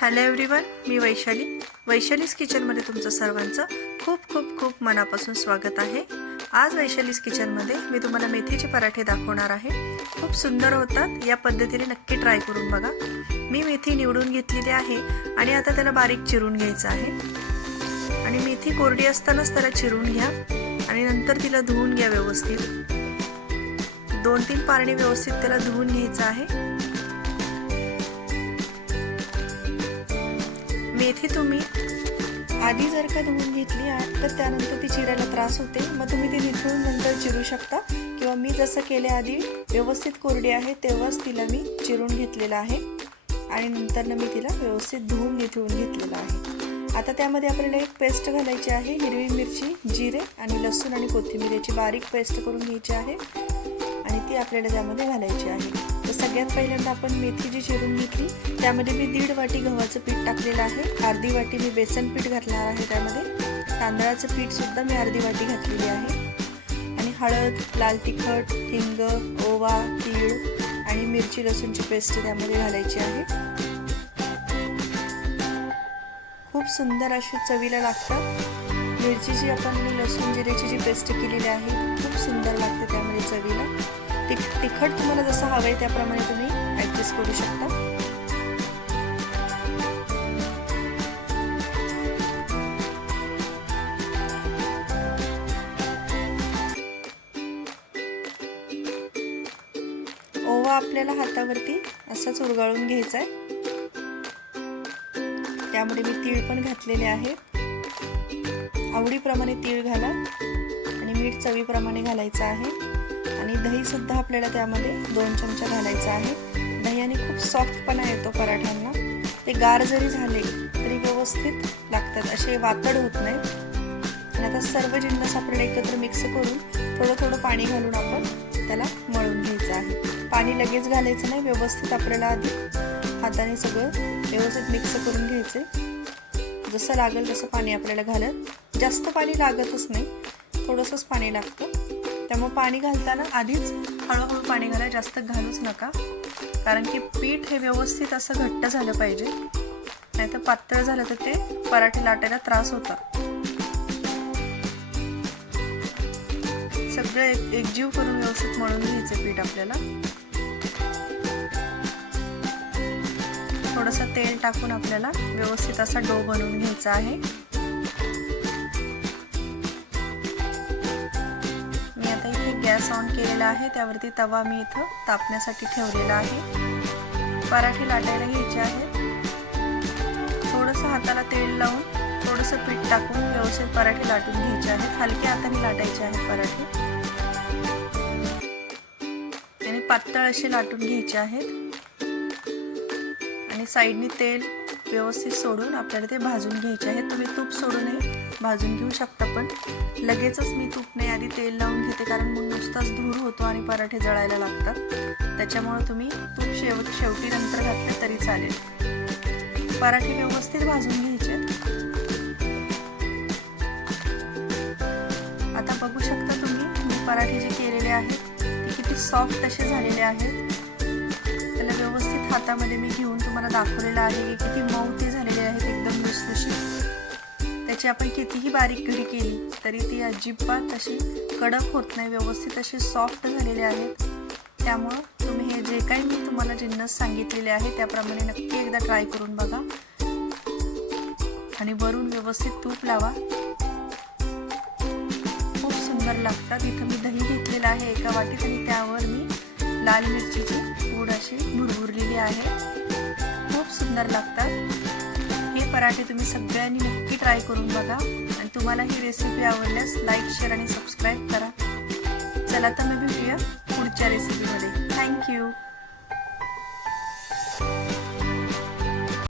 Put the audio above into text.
Hello everyone मी वैशाली. वैशालीस किचनमध्ये तुमचं सर्वांचं खूप खूप खूप मनापासून स्वागत आहे. आज वैशालीस किचनमध्ये मी तुम्हाला मेथीचे पराठे दाखवणार आहे. खूप सुंदर होतात या पद्धतीने नक्की ट्राय करून बघा. मी मेथी निवडून घेतलेली आहे आणि आता त्याला बारीक चिरून घ्यायचं आहे. आणि मेथी कोरडी असतानाच त्याला चिरून घ्या आणि नंतर तिला धुवून घ्या व्यवस्थित. दोन तीन पारणी व्यवस्थित त्याला धुवून घ्यायचं आहे. मेथी तुम्ही आधी जर का धुवून घेतली तर त्यानंतर ती चिरायला त्रास होते. मग तुम्ही ती निथळून नंतर चिरू शकता. किंवा मी जसं केले आधी व्यवस्थित कोरडी आहे तेव्हाच तिला मी चिरून घेतलेलं आहे. आणि नंतर मी तिला व्यवस्थित धुवून निथळून घेतलेलं आहे. आता त्यामध्ये आपल्याला एक पेस्ट घालायची आहे. हिरवी मिरची जिरे आणि लसूण आणि कोथिंबीर याची बारीक पेस्ट करून घ्यायची आहे. आणि ती आपल्याला त्यामध्ये घालायची आहे. तर सगळ्यात पहिल्यांदा आपण मेथी जी चिरून घेतली. त्यामध्ये मी दीड वाटी गव्हाचं पीठ टाकलेलं आहे. अर्धी वाटी मी बेसन पीठ घातणार आहे त्यामध्ये. तांदळाचं पीठसुद्धा मी अर्धी वाटी घातलेली आहे. आणि हळद लाल तिखट हिंग ओवा तीळ आणि मिरची लसूणची पेस्ट त्यामध्ये घालायची आहे. खूप सुंदर अशी चवीला लागतात. मिरचीची आपण मी लसूण जिऱ्याची जी पेस्ट केलेली आहे खूप सुंदर लागते त्यामध्ये चवीला. तिख तिखट तुम्हाला जसं हवं आहे त्याप्रमाणे तुम्ही ॲडजस्ट करू शकता. ओवा आपल्याला हातावरती असाच उरगाळून घ्यायचा आहे त्यामध्ये मी तीळ पण घातलेले आहेत. आवडीप्रमाणे तीळ घाला आणि मीठ चवीप्रमाणे घालायचं आहे. आणि दहीसुद्धा आपल्याला त्यामध्ये दोन चमचा घालायचा आहे. दह्याने खूप सॉफ्टपणा येतो पराठ्यांना. ते गार जरी झाले तरी व्यवस्थित लागतात. असे वातड होत नाही आणि आता सर्व जिन्नस आपल्याला एकत्र मिक्स करून थोडं थोडं पाणी घालून आपण त्याला मळून घ्यायचं आहे. पाणी लगेच घालायचं नाही व्यवस्थित आपल्याला आधी हाताने सगळं व्यवस्थित मिक्स करून घ्यायचं जसं लागेल तसं पाणी आपल्याला घालत. जास्त पाणी लागतच नाही. थोडंसंच पाणी लागतं. त्यामुळे पाणी घालताना आधीच हळूहळू पाणी घाला जास्त घालूच नका. कारण की पीठ हे व्यवस्थित असं घट्ट झालं पाहिजे. नाहीतर पातळ झालं तर ते पराठे लाटायला त्रास होता. सगळं एक एकजीव करून व्यवस्थित मळून घ्यायचं पीठ आपल्याला. थोडंसं तेल टाकून आपल्याला व्यवस्थित असा डो बनवून घ्यायचा आहे. गॅस ऑन केलेला आहे. त्यावरती तवा मी इथं तापण्यासाठी ठेवलेला आहे. पराठे लाटायला घ्यायचे आहेत. थोडंसं हाताला तेल लावून थोडंसं पीठ टाकून व्यवस्थित पराठे लाटून घ्यायचे आहेत. हलक्या हाताने लाटायचे आहेत पराठे. आणि पातळ असे लाटून घ्यायचे आहेत. आणि साईडनी तेल व्यवस्थित सोडून आपल्याला ते भाजून घ्यायचे आहेत. तुम्ही तूप सोडूनही भाजून घेऊ शकता पण लगेचच मी तूप नाही आधी तेल लावून घेते कारण मग नुसताच धूर होतो आणि पराठे जळायला लागतात. त्याच्यामुळे तुम्ही तूप शेव शेवटी नंतर घातले तरी चालेल. पराठे व्यवस्थित भाजून घ्यायचे. आता बघू शकता तुम्ही पराठे जे केलेले आहेत ते किती सॉफ्ट असे झालेले आहेत. त्याला व्यवस्थित हातामध्ये मी घेऊन तुम्हाला दाखवलेलं आहे की किती मऊ ते झालेले आहेत एकदम लुसलुशीत. त्याची आपण कितीही बारीक घरी केली तरी ती अजिबात अशी कडक होत नाही. व्यवस्थित अशी सॉफ्ट झालेले आहेत. त्यामुळं तुम्ही हे जे काही मी तुम्हाला जिन्नस सांगितलेले आहे त्याप्रमाणे नक्की एकदा ट्राय करून बघा. आणि वरून व्यवस्थित तूप लावा. खूप सुंदर लागतात. इथं मी दही घेतलेलं आहे एका वाटीत आणि त्यावर मी लाल मिरचीची पूड अशी भुरभुरलेली आहे. खूप सुंदर लागतात. पराठे तुम्ही सगळ्यांनी नक्की ट्राय करून बघा. आणि तुम्हाला ही रेसिपी आवडल्यास लाईक शेअर आणि सबस्क्राईब करा. चला तर मी भेटूया पुढच्या रेसिपीमध्ये थँक्यू